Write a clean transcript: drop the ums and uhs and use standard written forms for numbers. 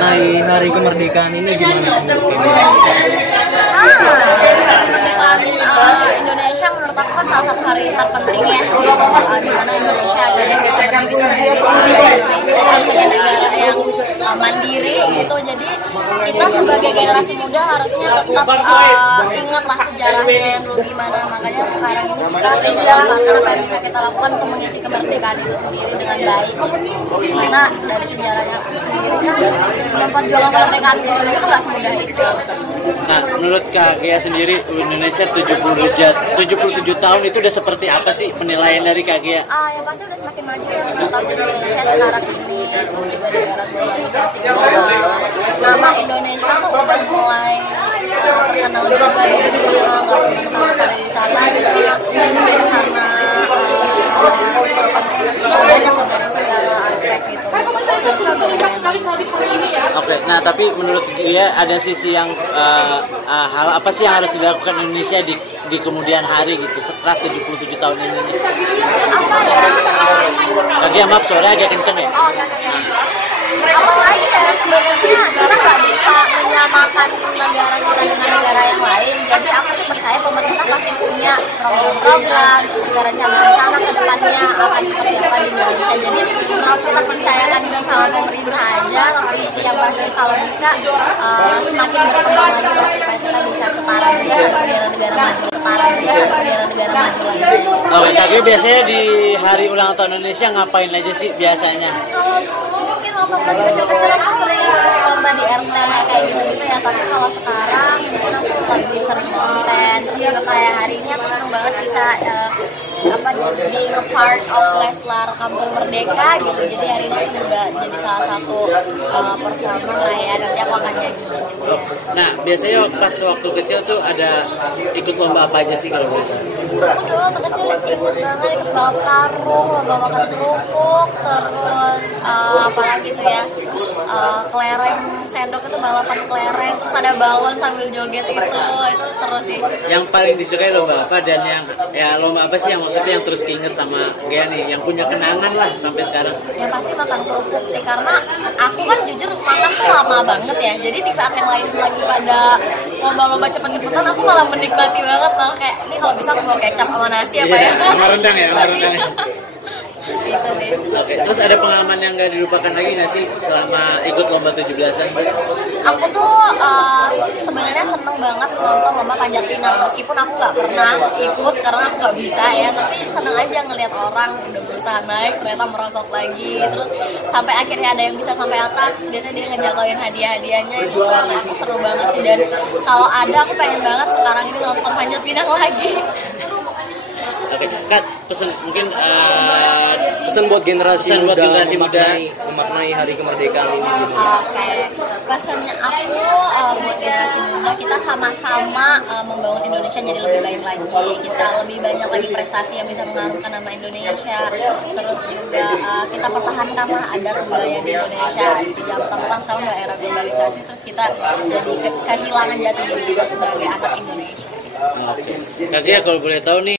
memaknai hari kemerdekaan ini gimana? Indonesia menurut aku kan salah satu hari terpenting ya, di mana Indonesia akhirnya bisa berdiri sendiri sebagai Indonesia, sebagai negara yang mandiri gitu. Jadi kita sebagai generasi muda harusnya tetap ingatlah sejarahnya yang dulu gimana. Makanya sekarang ini kita melakukan apa yang bisa kita lakukan untuk mengisi kemerdekaan itu sendiri dengan baik. Karena dari sejarahnya sendiri dapat jualan kemerdekaan di Indonesia itu nggak semudah itu. Nah, menurut Kak Gia sendiri Indonesia 77 tahun itu udah seperti apa sih penilaian dari Kak Gia? Yang pasti udah semakin maju ya menurut aku Indonesia sekarang ini, terus juga di era globalisasi global. Nama Indonesia tuh udah mulai terkenal juga di dunia, nggak cuma tempat wisata gitu ya, karena banyak dari segala aspek gitu. Oke, nah tapi menurut Gia ada sisi yang hal apa sih yang harus dilakukan Indonesia di kemudian hari gitu setelah 77 tahun ini? Apa ya? Kak Gia, maaf suara agak kenceng ya? Apa lagi ya sebenarnya kita nggak bisa menyamakan negara kita dengan negara yang lain. Jadi aku sih percaya pemerintah pasti punya program-program, terus juga rencana-rencana ke depannya akan seperti apa di Indonesia. Jadi kita percayakan sama pemerintah aja, tapi yang pasti kalau bisa semakin berkembang lagi lah supaya kita bisa setara juga dengan negara-negara maju, setara juga dengan negara-negara maju lainnya. Oh, Kak Gia biasanya di hari ulang tahun Indonesia ngapain aja sih biasanya? Mungkin waktu masih kecil-kecil aku sering lomba di RT kayak gitu-gitu ya, tapi kalau sekarang mungkin aku lagi sering konten. Terus juga kayak hari ini aku seneng banget bisa jadi part of Leslar Kampung Merdeka gitu. Jadi hari ini aku juga jadi salah satu performer lah ya, nanti aku akan nyanyi gitu ya. Nah, biasanya pas waktu kecil tuh ada ikut lomba apa aja sih kalau gitu? Aku dulu waktu kecil ikut banget, ikut balap karung, lomba makan kerupuk, terus apalagi tuh ya, kelereng sendok itu balapan kelereng, terus ada balon sambil joget itu seru sih. Yang paling disukai lomba apa dan yang lomba apa sih yang maksudnya yang terus keinget sama Gia nih, yang punya kenangan lah sampai sekarang? Yang pasti makan kerupuk sih, karena aku kan jujur makan tuh lama banget ya. Jadi di saat yang lain lagi pada lomba-lomba cepet-cepetan, aku malah menikmati banget, malah kayak ini kalau bisa aku bawa kecap sama nasi apa ya. Sama rendang ya, sama rendang ya. Gitu sih. Oke, terus ada pengalaman yang gak dilupakan lagi nggak sih selama ikut lomba 17-an? Aku tuh sebenarnya seneng banget nonton lomba panjat pinang, meskipun aku nggak pernah ikut karena aku nggak bisa ya, tapi seneng aja ngelihat orang udah berusaha naik ternyata merosot lagi, terus sampai akhirnya ada yang bisa sampai atas, terus biasanya dia ngejatuhin hadiah-hadiahnya. Itu tuh aku seru banget sih, dan kalau ada aku pengen banget sekarang ini nonton panjat pinang lagi. Oke, Kak, pesan mungkin Pesan buat generasi muda memaknai memaknai hari kemerdekaan ini gimana? Oke, pesannya aku buat generasi muda, kita sama-sama membangun Indonesia jadi lebih baik lagi. Kita lebih banyak lagi prestasi yang bisa mengharumkan nama Indonesia. Terus juga kita pertahankanlah adat budaya di Indonesia. Jangan mentang-mentang sekarang udah era globalisasi, terus kita jadi kehilangan jati diri kita sebagai anak Indonesia. Oke, Kak Gia, kalau boleh tahu nih